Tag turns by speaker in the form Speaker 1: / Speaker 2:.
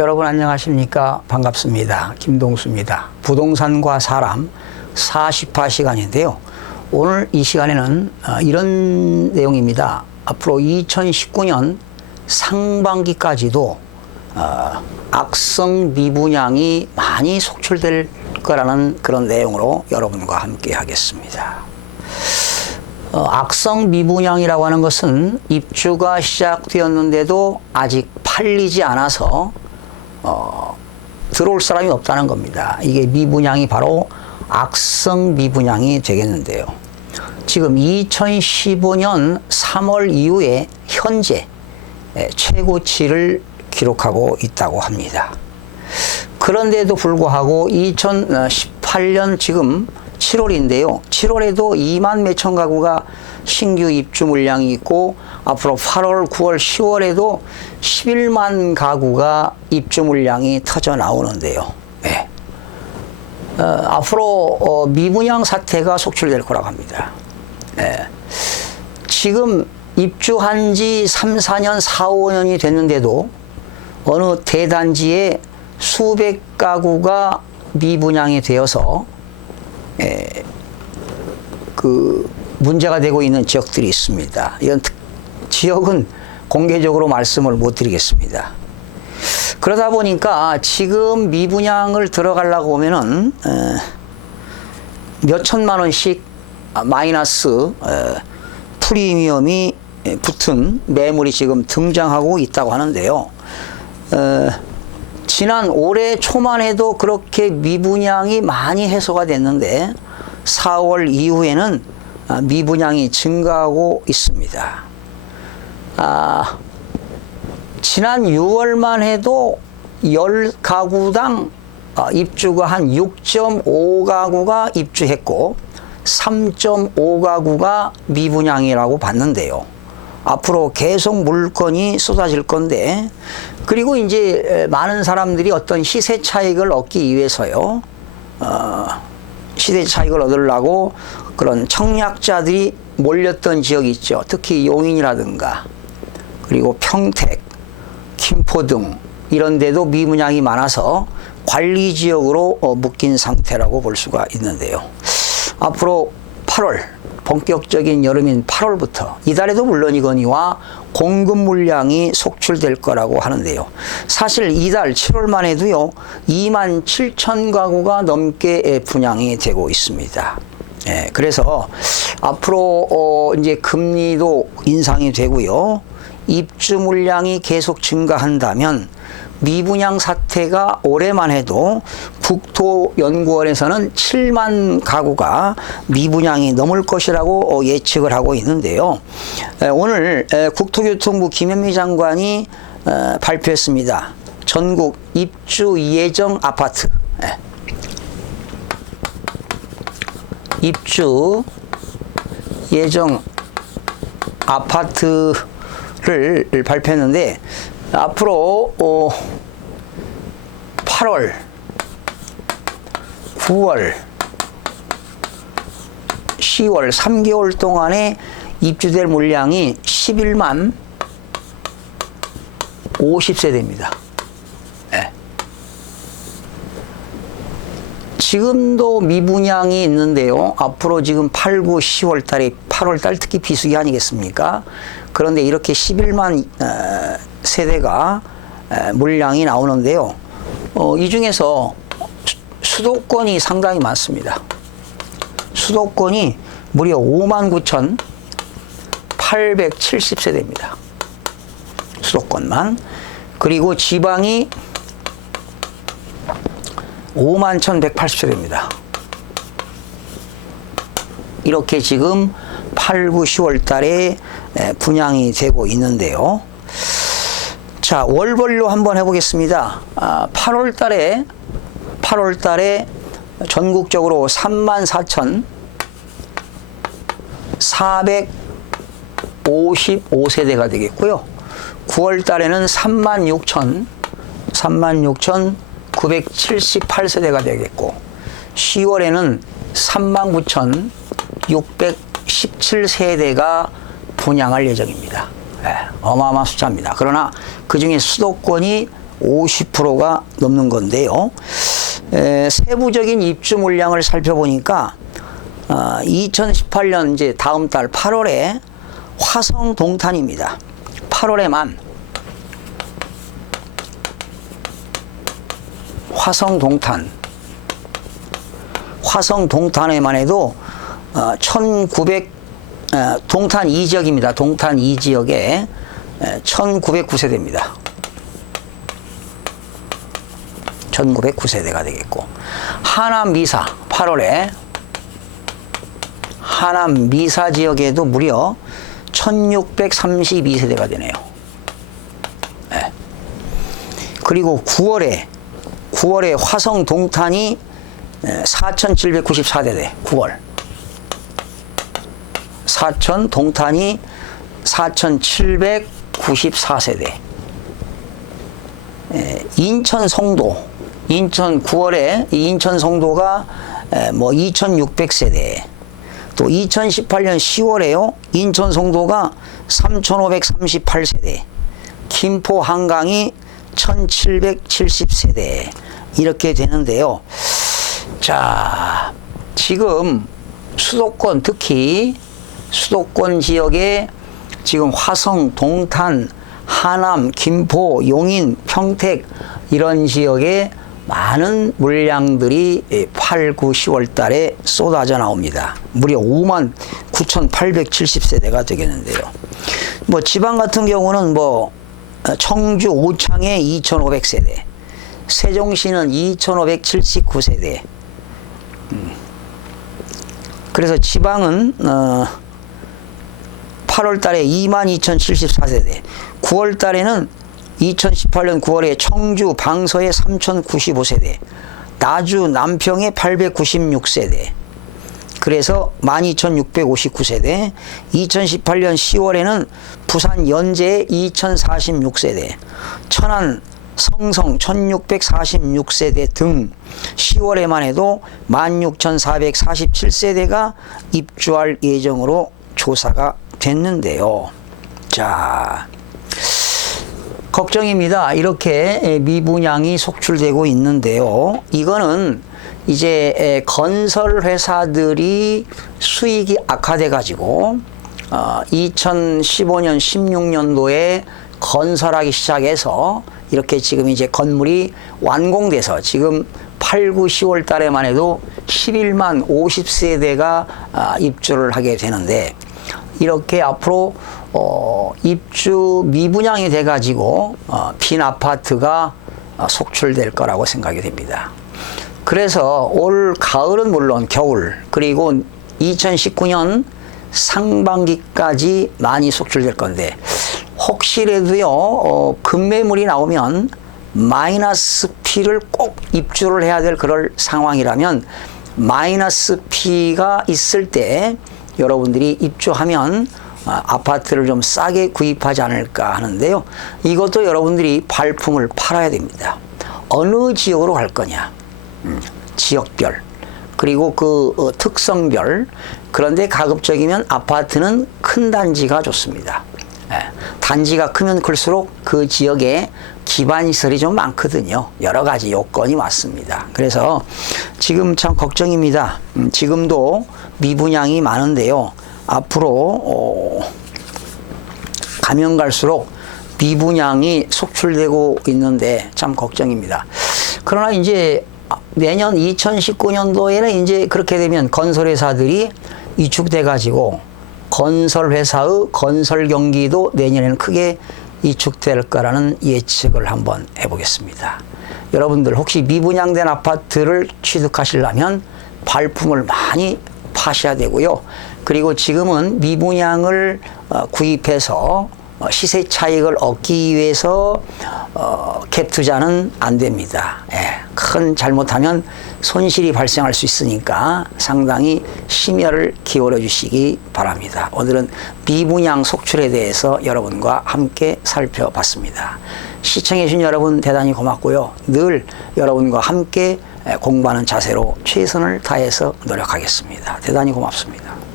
Speaker 1: 여러분 안녕하십니까? 반갑습니다. 김동수입니다. 부동산과 사람 48시간인데요. 오늘 이 시간에는 어, 이런 내용입니다. 앞으로 2019년 상반기까지도 어, 악성 미분양이 많이 속출될 거라는 그런 내용으로 여러분과 함께 하겠습니다. 어, 악성 미분양이라고 하는 것은 입주가 시작되었는데도 아직 팔리지 않아서 어, 들어올 사람이 없다는 겁니다. 이게 미분양이 바로 악성 미분양이 되겠는데요. 지금 2015년 3월 이후에 현재 에, 최고치를 기록하고 있다고 합니다. 그런데도 불구하고 2018년 지금 7월인데요. 7월에도 2만 몇천 가구가 신규 입주 물량이 있고 앞으로 8월, 9월, 10월에도 11만 가구가 입주 물량이 터져 나오는데요. 네. 어, 앞으로 어, 미분양 사태가 속출될 거라고 합니다. 네. 지금 입주한 지 3, 4년, 4, 5년이 됐는데도 어느 대단지에 수백 가구가 미분양이 되어서 에, 그 문제가 되고 있는 지역들이 있습니다. 이런 특, 지역은 공개적으로 말씀을 못 드리겠습니다. 그러다 보니까 지금 미분양을 들어가려고 하면은 에, 몇 천만 원씩 마이너스 에, 프리미엄이 붙은 매물이 지금 등장하고 있다고 하는데요. 에, 지난 올해 초만 해도 그렇게 미분양이 많이 해소가 됐는데 4월 이후에는 아, 미분양이 증가하고 있습니다. 아, 지난 6월만 해도 10가구당 아, 입주가 한 6.5가구가 입주했고 3.5가구가 미분양이라고 봤는데요. 앞으로 계속 물건이 쏟아질 건데 그리고 이제 많은 사람들이 어떤 시세 차익을 얻기 위해서요 어, 시세 차익을 얻으려고 그런 청약자들이 몰렸던 지역이 있죠 특히 용인이라든가 그리고 평택 김포 등 이런 데도 미분양이 많아서 관리 지역으로 어, 묶인 상태라고 볼 수가 있는데요 앞으로 8월 본격적인 여름인 8월부터 이달에도 물론이거니와 공급 물량이 속출될 거라고 하는데요. 사실 이달 7월만 해도요, 2만 7천 가구가 넘게 분양이 되고 있습니다. 예, 그래서 앞으로 어, 이제 금리도 인상이 되고요. 입주 물량이 계속 증가한다면 미분양 사태가 올해만 해도 국토연구원에서는 7만 가구가 미분양이 넘을 것이라고 어, 예측을 하고 있는데요. 오늘 국토교통부 김현미 장관이 어, 발표했습니다. 전국 입주 예정 아파트 예. 입주 예정 아파트를 발표했는데 앞으로 어 8월, 9월, 10월 3개월 동안에 입주될 물량이 11만 50세대입니다. 네. 지금도 미분양이 있는데요. 앞으로 지금 8, 9, 10월 달에 8월 달 특히 비수기 아니겠습니까? 그런데 이렇게 11만 어, 세대가 물량이 나오는데요. 어, 이 중에서 수도권이 상당히 많습니다. 수도권이 무려 5만 9천 870세대입니다. 수도권만. 그리고 지방이 5만 1,180세대입니다. 이렇게 지금 8, 9, 10월 달에 분양이 되고 있는데요. 자, 월별로 한번 해보겠습니다. 아, 8월 달에, 8월 달에 전국적으로 3만 4천 455세대가 되겠고요. 9월 달에는 3만 6천 3만 6천 978세대가 되겠고 10월에는 3만 9천 617세대가 분양할 예정입니다. 네, 어마어마한 숫자입니다. 그러나 그 중에 수도권이 50%가 넘는 건데요. 에, 세부적인 입주 물량을 살펴보니까 어, 2018년 이제 다음 달 8월에 화성 동탄입니다. 8월에만 화성 동탄 화성 동탄에만 해도 어, 1900 어, 동탄 2지역입니다. 동탄 2지역에 1909세대입니다. 1909세대가 되겠고 하남 미사 8월에 하남 미사 지역에도 무려 1632세대가 되네요. 네. 그리고 9월에 9월에 화성 동탄이 4,794대대 9월. 4천 동탄이 4,794세대. 인천 송도 인천 9월에 인천 송도가 뭐 2,600세대. 또 2018년 10월에요 인천 송도가 3,538세대. 김포 한강이 1,770세대 이렇게 되는데요. 자, 지금 수도권 특히 수도권 지역에 지금 화성, 동탄, 하남, 김포, 용인, 평택 이런 지역에 많은 물량들이 8, 9, 10월 달에 쏟아져 나옵니다. 무려 5만 9,870세대가 되겠는데요. 뭐 지방 같은 경우는 뭐 청주 오창에 2,500세대, 세종시는 2,579세대. 음. 그래서 지방은 어 8월 달에 22,074세대, 9월 달에는 2018년 9월에 청주 방서에 3,095세대, 나주 남평에 896세대, 그래서 12,659세대, 2018년 10월에는 부산 연제에 2,046세대, 천안 성성 1646세대 등 10월에만 해도 16,447세대가 입주할 예정으로 조사가 됐는데요. 자, 걱정입니다. 이렇게 미분양이 속출되고 있는데요. 이거는 이제 건설 회사들이 수익이 악화돼 가지고 어, 2015년 16년도에 건설하기 시작해서 이렇게 지금 이제 건물이 완공돼서 지금 8, 9, 10월 달에만 해도 11만 50세대가 아, 입주를 하게 되는데 이렇게 앞으로 어, 입주 미분양이 돼 가지고 어, 빈 아파트가 어, 속출될 거라고 생각이 됩니다. 그래서 올 가을은 물론 겨울 그리고 2019년 상반기까지 많이 속출될 건데 혹시라도요 어, 급매물이 나오면 마이너스 P를 꼭 입주를 해야 될 그럴 상황이라면 마이너스 P가 있을 때 여러분들이 입주하면 아, 아파트를 좀 싸게 구입하지 않을까 하는데요. 이것도 여러분들이 발품을 팔아야 됩니다. 어느 지역으로 갈 거냐. 음, 지역별. 그리고 그 어, 특성별. 그런데 가급적이면 아파트는 큰 단지가 좋습니다. 예, 단지가 크면 클수록 그 지역에 기반 시설이 좀 많거든요. 여러 가지 요건이 많습니다. 그래서 지금 참 걱정입니다. 음, 지금도 미분양이 많은데요. 앞으로 어, 가면 갈수록 미분양이 속출되고 있는데 참 걱정입니다. 그러나 이제 내년 2019년도에는 이제 그렇게 되면 건설회사들이 이축돼 가지고 건설회사의 건설 경기도 내년에는 크게 이축될 거라는 예측을 한번 해보겠습니다. 여러분들 혹시 미분양된 아파트를 취득하시려면 발품을 많이 파셔야 되고요. 그리고 지금은 미분양을 어, 구입해서 어, 시세 차익을 얻기 위해서 어, 갭 투자는 안 됩니다. 예, 큰 잘못하면 손실이 발생할 수 있으니까 상당히 심혈을 기울여 주시기 바랍니다. 오늘은 미분양 속출에 대해서 여러분과 함께 살펴봤습니다. 시청해 주신 여러분 대단히 고맙고요. 늘 여러분과 함께 공부하는 자세로 최선을 다해서 노력하겠습니다. 대단히 고맙습니다.